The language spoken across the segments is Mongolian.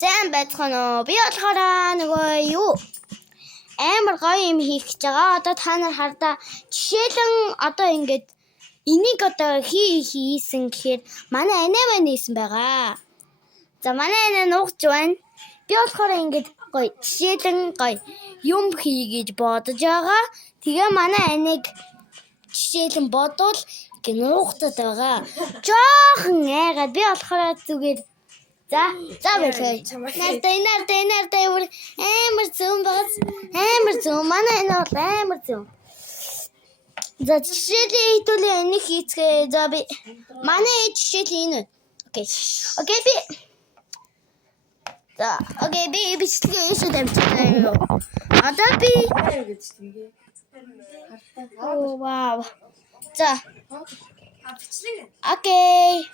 Зэн байцгаана уу? Би болохоор нөгөө юу амар гоё юм хийх гэж байгаа. Одоо та нар хардаа жишээлэн одоо ингээд энийг одоо хийсэн гэхээр манай анаа нээсэн байгаа. За манай анаа нуугч байна. Би болохоор ингээд гоё жишээлэн гоё юм хийгээж бодож байгаа. Тэгээ манай аныг жишээлэн бодвол гинуухтад байгаа. Жохон айгаад би болохоор зүгээр за байлаа. Нартай амар зүүн байгаас амар зүүн манай энэ бол амар зүүн. За жишээлээ хэдүүлээ энийг хийцгээ. За би манай жишээл энэ. Окей би. За окей би бичлэгээ ийшээ дамжуулаа. Одоо би оо вау. За окей.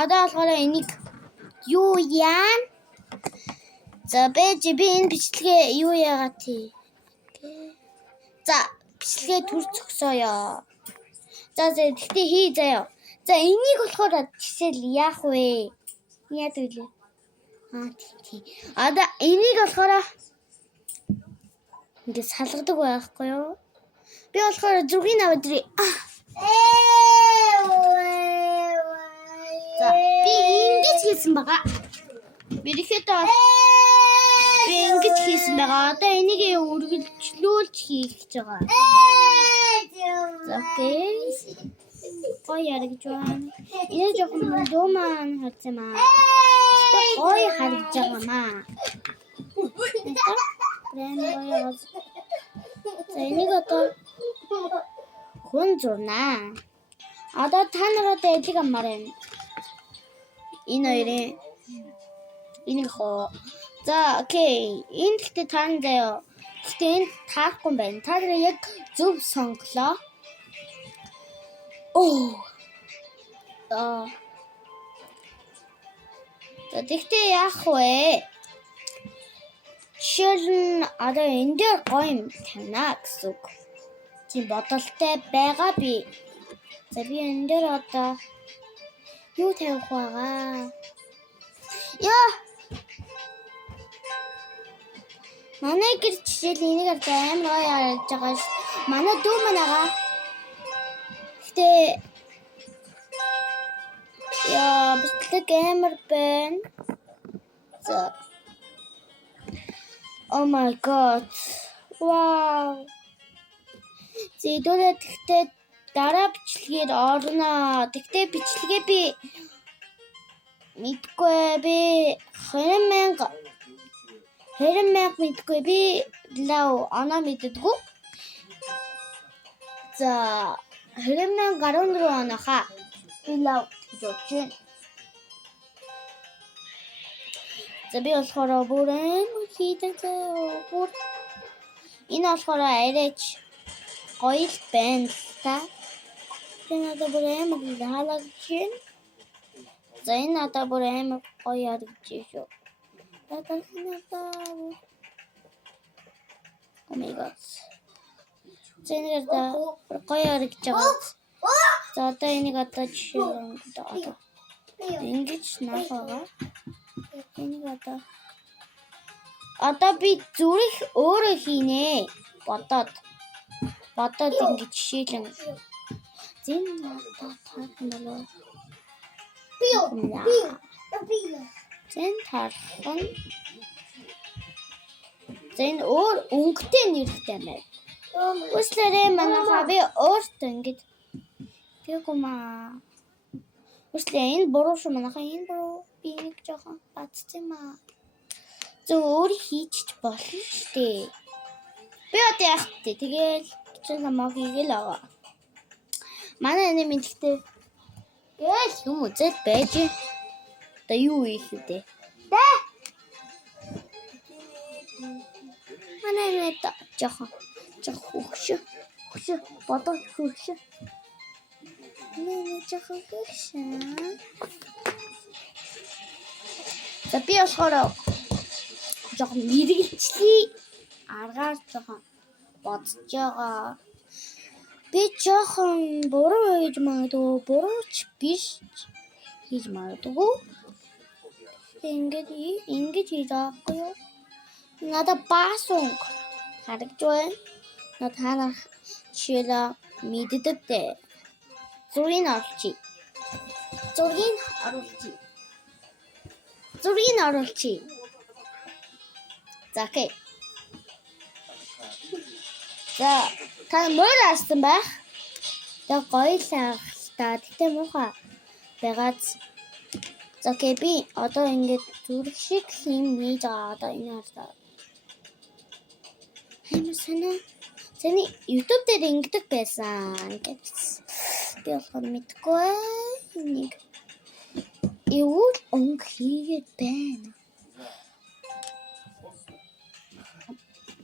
Одоо болохоор энийг юу яан? За би энэ бичлэгээ юу яагаад тий? За бичлэгээ төр зогсооё. За тэгтээ хий заяа. За энийг болохоор жишээл яах вэ? Яа гэвэл тий. Одоо энийг болохоор ингээд салгадаг байхгүй юу? Би болохоор зургийг аваад ирээ. За би ингэж хийсэн байгаа. Бирэхэд би ингэж хийсэн байгаа. Одоо энийг үргэлжлүүлж хийх гэж байгаа. Окей. Гоё яригж байна. Энэ жоохон дууман харсан маа. Гоё харагдаж байгаа маа. За энийг одоо хүн зурнаа. Одоо та нараа эдлэг амаар байна. Энэ хоёрын энийг хоо. За окей. Энэ гэхдээ таан заяа. Гэхдээ энэ таахгүй байна. Та нар яг зөв сонголоо. За тэгтээ яах вэ? Жишээл нь одоо энэ дээр гоё юм тавина гэсэн үг. Тийм бодолтой байгаа би. За би энэ дээр одоо юу тавих байгаа? Яа! Манай гэр жишээл энийг ард амар гоё харагдаж байгаа ш. Манай дүү манайгаа. Гэтэ яа, бичлэг амар байна. За. Oh my god. Wow. Зэдүүлээ тэгтээ дараа бичлэгээр орно. Тэгтээ бичлэгээ би мэдгүй би 20,000 мэдгүй би лав оноо мэддэггүй. За 20,014 оноха би лав гэж бодож байна. За би болохоор бүрэн хийдэг бүр энэ болохоор арайч гоё л байна л та. Энэ одоо бүр амар халагч юм. За энэ одоо бүр амар гоё харагдаж шүү. Oh my god. Зэнээр да гоё харагдаж байгаа. За одоо энийг одоо жишээ одоо ингэж наахаа. Энийг одоо би зүрх өөрөө хийнэ. Бодоод ингэж жишээлэн зэн таах юм болоо. Зэн тархан. Зэн өөр өнгөтэй нэрхтэй мэй. Үслээрээ манайхаа би өөртөө ингэж тэгүмаа. Үслээ энэ буруу шүү манайхаа энэ буруу. Би нэг жоохон бацсан маа. Зөв өөр хийж болно штэ. Би одоо яах вэ? Тэгэл чинь намайг хийгээл аваа. Манай энэ мэдхтэй. Гээл юм үзэл байж. Одоо юу хийх вэ? Манай энэ жоохон хөвшөө бодоод хөвшөө. Нэг жоохон хөвшөө. За би болохоор жоохон мэрэгчлээ аргаар жоохон бодож байгаа. Би жоохон буруу хийж магадгүй, бурууч биш хийж магадгүй. ингээд хийж байгаа юу? Надад баасунг харагдж байна. Та нар жишээлээ мэддэг дээ. Зургийг оруулчих. За окей. За та мөр арсан байх. За гоё л та тэгтээ муухай байгааз. За окей би одоо ингээд зүрх шиг юм хийж байгаа одоо энэ хараа. Хэмэсэнэ. Тэний YouTube дээр ингэдэг байсан гэж би болохоор мэдгүй нэг юу онг хийгээд байна.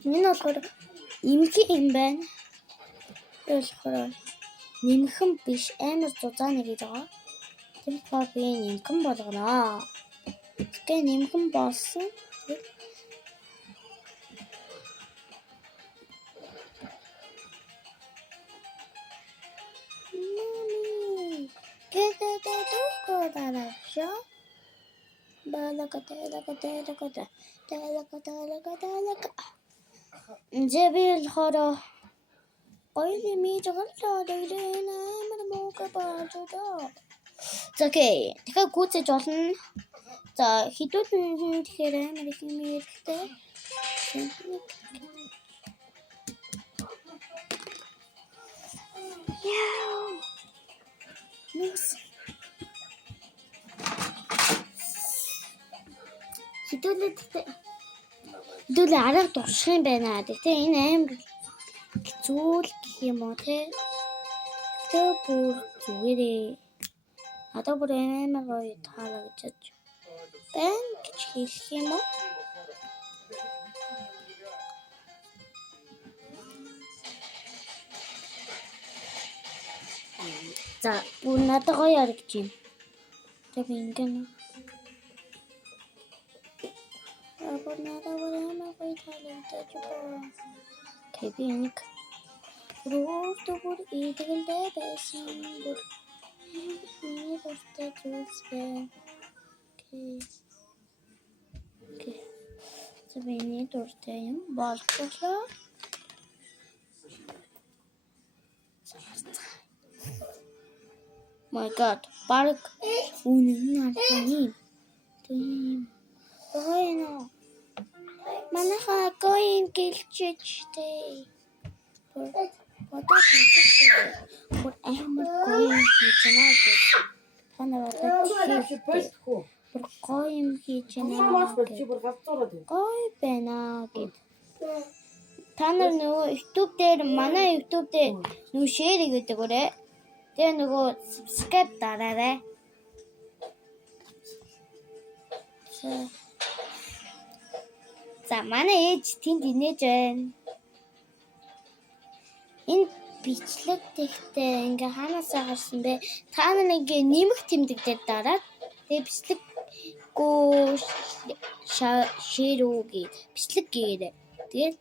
Энэ болохоор имхи юм байна. Тэгэхээр нэмхэн биш амар зузааны гэж байгаа. Тэгэхээр би нэмхэн болгоно. Тэгээ нэмхэн болсон. Жебил хоро ойли мижгаллаа дэглэн амар муука баажаа. За окей. Тэгэхээр гүйцэж болно. За хідүүлэн тэгэхээр амар их юм хэрэгтэй. Яа. Нүс. Хідүүлээ арга дурших юм байна. Тэгтээ энэ амар зүйл гэх юм уу те. Тэг бүр зүгээрээ. Одоо бүр амар гоё таалагдаж байна гэж хэлэх юм уу? За бүр надад гоё харагдаж байна. Тэг ингэнэ. Бүр надад амар гоё таалагдаж байна. Тэг нэг бүр идэгэлдээ байсан. Миний дуртай зүйлс байна. Окей. Миний дуртай юм болчихлоо. My God, баг үнэн нартай. Тийм. Ойно. Манайха гоин гэлчтэй. Одоо хийчихээ. Бүр амар гоин хийж байна гэж. Танаа одоо бүр гоин хийж байна. Гой байна гэд. Та нар нөгөө YouTube дээр манай YouTube дээр нөгөө share хийгээд өгөөрэй. Тэгээ нөгөө subscribe дараарай. За манай ээж тэнд инээж байна. Энэ бичлэг тэгтээ ингээ ханаасаа гарсан бэ? Та нар ингээ нэмэх тэмдэг дээр дараад тэгээ бичлэг гоо ширүү гээд бичлэг гээгээ. Тэгээд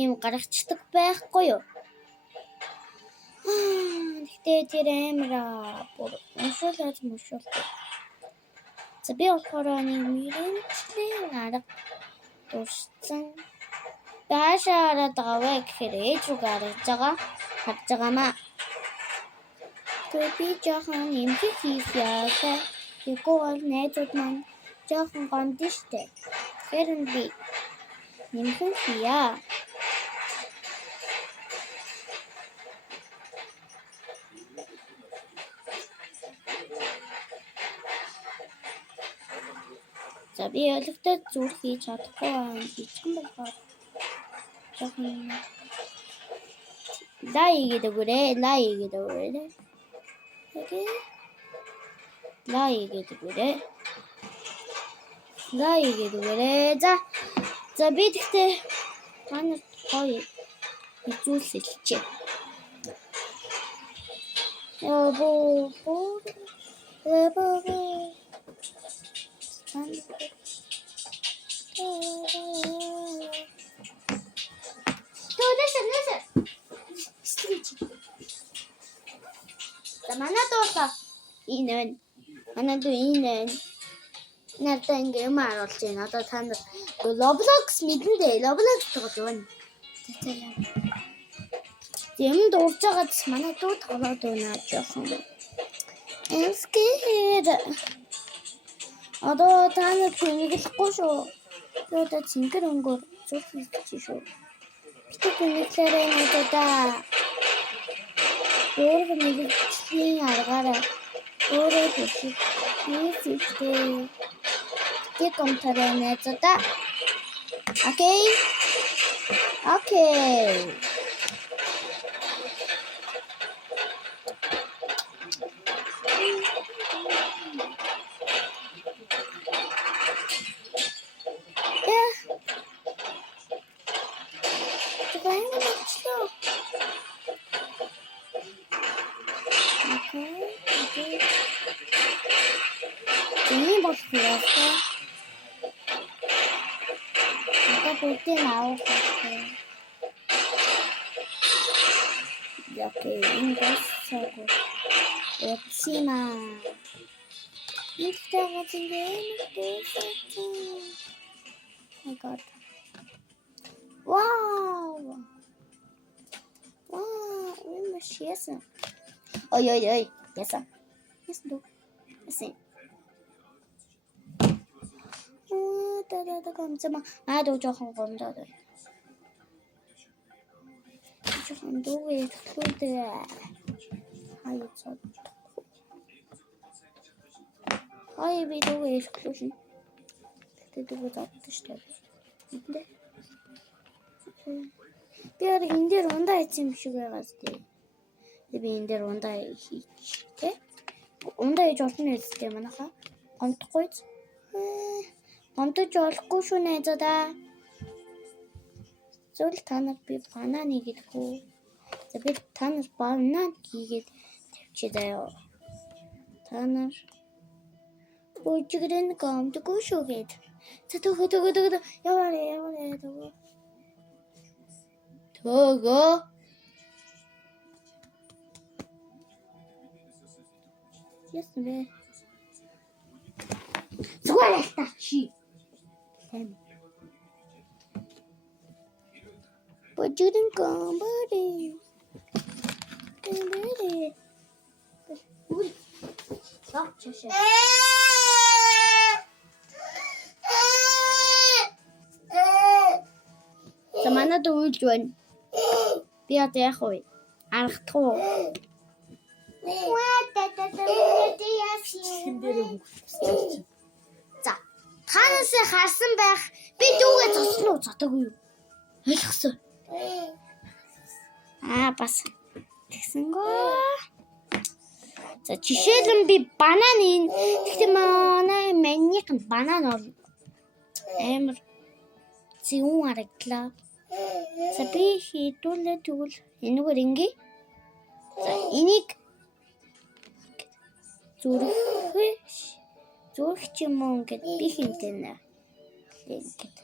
ийм гаргацдаг байхгүй юу? Тэгтээ тэр амар бүр мушуулаад. За би болохоор нэг мөрөнчлийн арга дурсан. Баашаараа даваа гэхээр ээж рүү гарч байгаамаа. Тэгээд би жоохон эмхэ хийх яасаа. Тэггүй бол найзууд маань жоохон гомдсон штэ. Тэгэхээр би нэмхэн хийя. За би өлегтэй зүр хийж чадахгүй байна. Хийчихэн болохоор жоохон лайгээд өгөөрэй. Окей. Лайгээд өгөөрэй. За би тэгтээ танай гоё зүйлс хэлчихье. Listen. За манай дууса инэн. Надад ингэ юм харуулж байна. Одоо та нар Roblox мэдэн дээ. Roblox тоглож байна. Юм дуурж байгаад манай дүү тоглоод байна жоохон. Scared. Одоо та нар тэнэглэхгүй шүү. Одоо цэнгэр өнгөөр зүрх хийчих шүү. Битүү тэнэглээрэй надаа. Өөр нэгжлийн аргаараа өөрөө төсөв. Нийсэлтэй. Тэг комтараа надаа. Окей. Ini bos biasa. Kita putih mau pakai. Oke, ini bos aku. Opsima. Ini kita ngapain ini? My God. Wow. Ini masih biasa. Oi. Biasa. Yes, do. Assim. 잠깐만. 너 조금 건져도. 조금 누구의 소리들. Би 누구의 소리. 그때 누구 잡듯이. 근데. Би яг энэ дээр ундаа хийсэн юм шиг байгаастай. Би энэ дээр ундаа хийчихээ. Ундаа хийж олно үстэй манайхаа. Гомдохгүй. Гомдож болохгүй шүү найзуудаа. Зөвл та нар би бананы гэдэггүй. За би та нар банан хийгээд тавьчих даа. Та нар бүжигрэн гомдохгүй шүү гээд. За төгөө. Яваарэ төгөө. Yes, me. Square sta chi. But you didn't come, buddy. Stop, Cheshire. Samana do join. Би одоо яах вэ? Аргахдах уу? За, танаас харсан байх. Би дүүгээ зосно уу? Зодоогүй юу? Ойлгосон. Бас тэгсэнгөө. За, жишээлбэл би банан. Тэгтээ манийх нь банан бол амар зүүн харагдлаа. За би хийдүүлээ тэгвэл энэгээр ингээ. За энийг зүрх юм уу ингээд би хинтэнэ. Ингээд.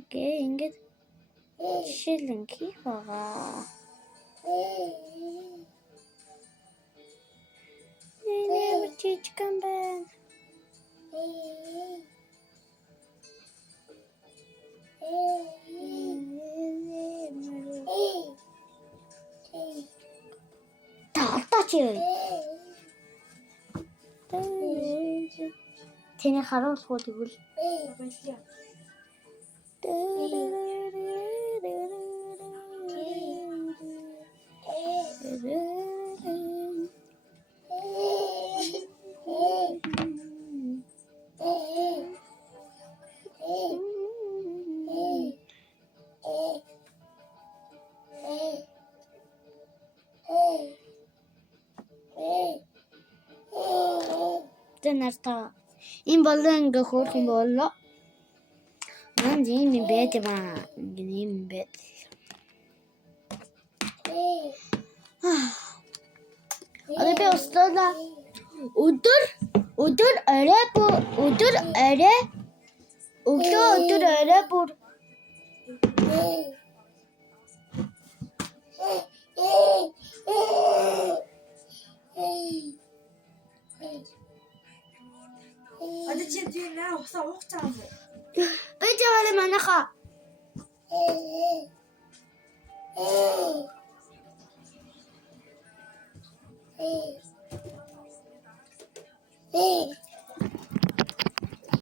Окей, ингээд шилэн хийх байгаа. Never teach come back. Тэний харуулах тэгвэл Narta. In bollen gehoord in bollo. Dan zien we beter maar. Neem bed. Ada bir ustada. Udur öyle bu. Udur öyle bu. Одоо чи тийм наа усаа уух цаам уу? Бэж яваа манайха.